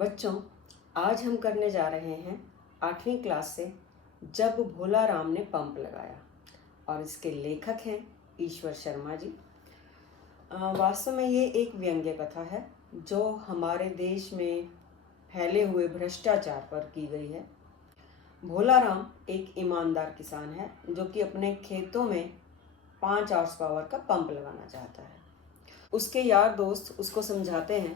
बच्चों, आज हम करने जा रहे हैं 8वीं क्लास से जब भोला राम ने पंप लगाया और इसके लेखक हैं ईश्वर शर्मा जी। वास्तव में ये एक व्यंग्य कथा है जो हमारे देश में फैले हुए भ्रष्टाचार पर की गई है। भोला राम एक ईमानदार किसान है जो कि अपने खेतों में 5 हॉर्स पावर का पंप लगाना चाहता है। उसके यार दोस्त उसको समझाते हैं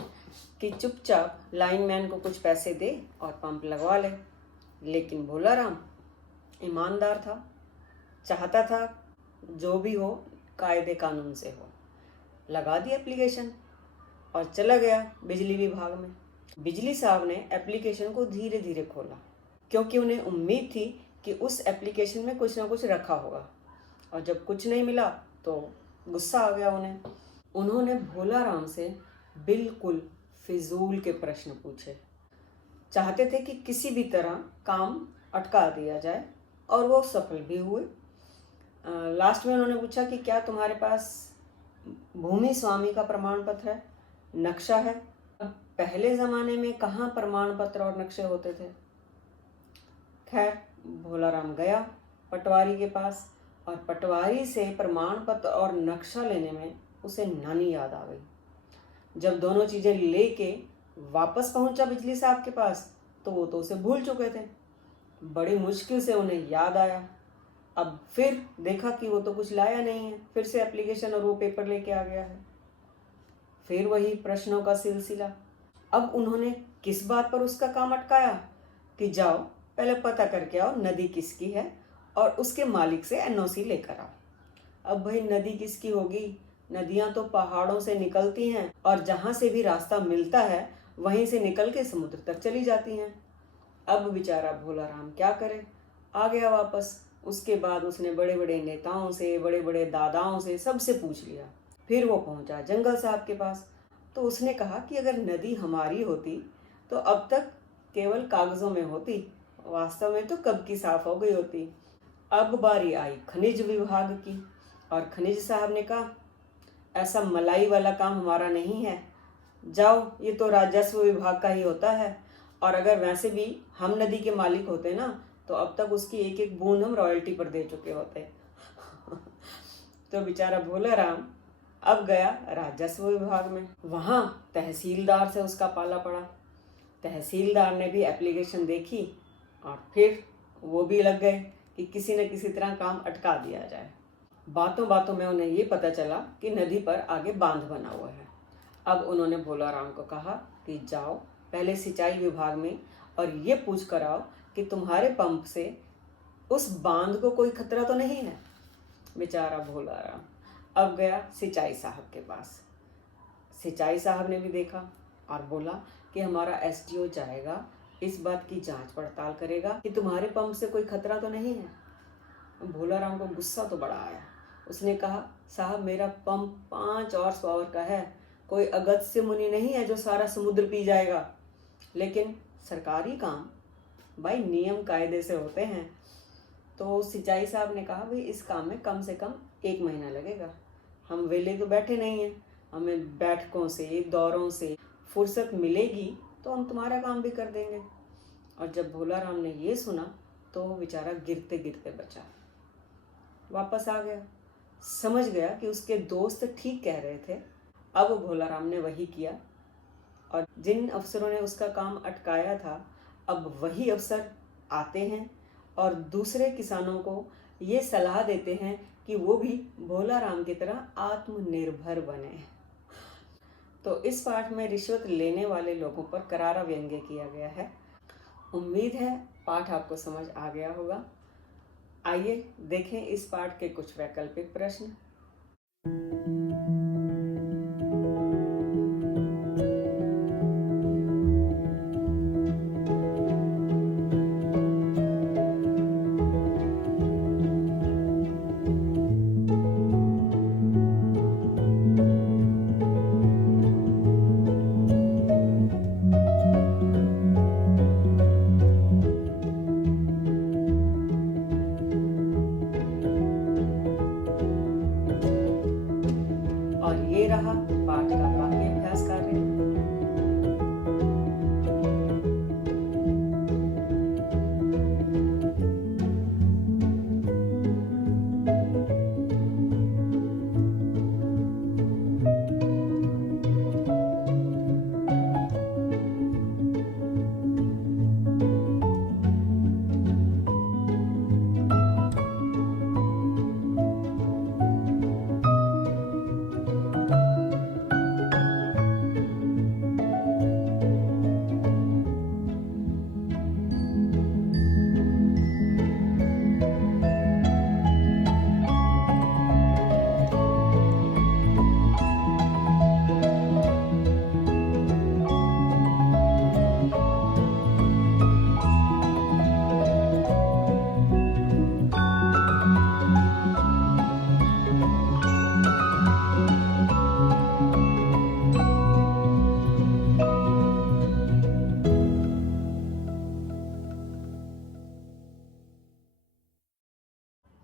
कि चुपचाप लाइनमैन को कुछ पैसे दे और पंप लगवा ले, लेकिन भोला राम ईमानदार था, चाहता था जो भी हो कायदे कानून से हो। लगा दी एप्लीकेशन और चला गया बिजली विभाग में। बिजली साहब ने एप्लीकेशन को धीरे धीरे खोला क्योंकि उन्हें उम्मीद थी कि उस एप्लीकेशन में कुछ ना कुछ रखा होगा, और जब कुछ नहीं मिला तो गुस्सा आ गया उन्हें। उन्होंने भोला राम से बिल्कुल फिजूल के प्रश्न पूछे। चाहते थे कि किसी भी तरह काम अटका दिया जाए, और वो सफल भी हुए। लास्ट में उन्होंने पूछा कि क्या तुम्हारे पास भूमि स्वामी का प्रमाण पत्र है, नक्शा है? अब पहले ज़माने में कहाँ प्रमाण पत्र और नक्शे होते थे। खैर, भोला राम गया पटवारी के पास, और पटवारी से प्रमाण पत्र और नक्शा लेने में उसे नानी याद आ गई। जब दोनों चीज़ें लेके वापस पहुंचा बिजली साहब के पास तो वो तो उसे भूल चुके थे। बड़ी मुश्किल से उन्हें याद आया। अब फिर देखा कि वो तो कुछ लाया नहीं है। फिर से एप्लीकेशन और वो पेपर लेके आ गया है। फिर वही प्रश्नों का सिलसिला। अब उन्होंने किस बात पर उसका काम अटकाया कि जाओ पहले पता करके आओ नदी किसकी है और उसके मालिक से एनओसी लेकर आओ। अब भाई नदी किसकी होगी? नदियां तो पहाड़ों से निकलती हैं और जहां से भी रास्ता मिलता है वहीं से निकल के समुद्र तक चली जाती हैं। अब बेचारा भोला राम क्या करे, आ गया वापस। उसके बाद उसने बड़े बड़े नेताओं से, बड़े बड़े दादाओं से, सबसे पूछ लिया। फिर वो पहुंचा जंगल साहब के पास। तो उसने कहा कि अगर नदी हमारी होती तो अब तक केवल कागजों में होती, वास्तव में तो कब की साफ हो गई होती। अब बारी आई खनिज विभाग की, और खनिज साहब ने कहा ऐसा मलाई वाला काम हमारा नहीं है, जाओ ये तो राजस्व विभाग का ही होता है, और अगर वैसे भी हम नदी के मालिक होते ना तो अब तक उसकी एक एक बूंद हम रॉयल्टी पर दे चुके होते। तो बेचारा भोला राम अब गया राजस्व विभाग में। वहाँ तहसीलदार से उसका पाला पड़ा। तहसीलदार ने भी एप्लीकेशन देखी और फिर वो भी लग गए कि किसी न किसी तरह काम अटका दिया जाए। बातों बातों में उन्हें ये पता चला कि नदी पर आगे बांध बना हुआ है। अब उन्होंने भोला राम को कहा कि जाओ पहले सिंचाई विभाग में और ये पूछ कर आओ कि तुम्हारे पंप से उस बांध को कोई खतरा तो नहीं है। बेचारा भोला राम अब गया सिंचाई साहब के पास। सिंचाई साहब ने भी देखा और बोला कि हमारा एसडीओ जाएगा, इस बात की जांच पड़ताल करेगा कि तुम्हारे पंप से कोई खतरा तो नहीं है। भोला राम को गुस्सा तो बड़ा आया। उसने कहा साहब मेरा पंप 5 हॉर्स पावर का है, कोई अगस्त्य मुनि नहीं है जो सारा समुद्र पी जाएगा। लेकिन सरकारी काम भाई नियम कायदे से होते हैं। तो सिंचाई साहब ने कहा भाई इस काम में कम से कम 1 महीना लगेगा, हम वेले तो बैठे नहीं हैं, हमें बैठकों से दौरों से फुर्सत मिलेगी तो हम तुम्हारा काम भी कर देंगे। और जब भोला राम ने ये सुना तो वो बेचारा गिरते गिरते बचा, वापस आ गया। समझ गया कि उसके दोस्त ठीक कह रहे थे। अब भोला राम ने वही किया, और जिन अफसरों ने उसका काम अटकाया था अब वही अफसर आते हैं और दूसरे किसानों को ये सलाह देते हैं कि वो भी भोला राम की तरह आत्मनिर्भर बने। तो इस पाठ में रिश्वत लेने वाले लोगों पर करारा व्यंग्य किया गया है। उम्मीद है पाठ आपको समझ आ गया होगा। आइए देखें इस पाठ के कुछ वैकल्पिक प्रश्न। और ये रहा पाठ का वाक्य अभ्यास कार्य।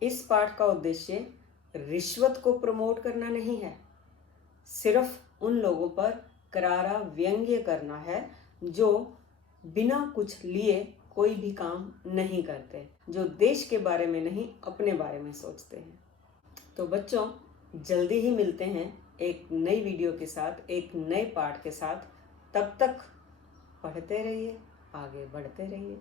इस पाठ का उद्देश्य रिश्वत को प्रमोट करना नहीं है, सिर्फ उन लोगों पर करारा व्यंग्य करना है जो बिना कुछ लिए कोई भी काम नहीं करते, जो देश के बारे में नहीं अपने बारे में सोचते हैं। तो बच्चों, जल्दी ही मिलते हैं एक नई वीडियो के साथ, एक नए पाठ के साथ। तब तक पढ़ते रहिए, आगे बढ़ते रहिए।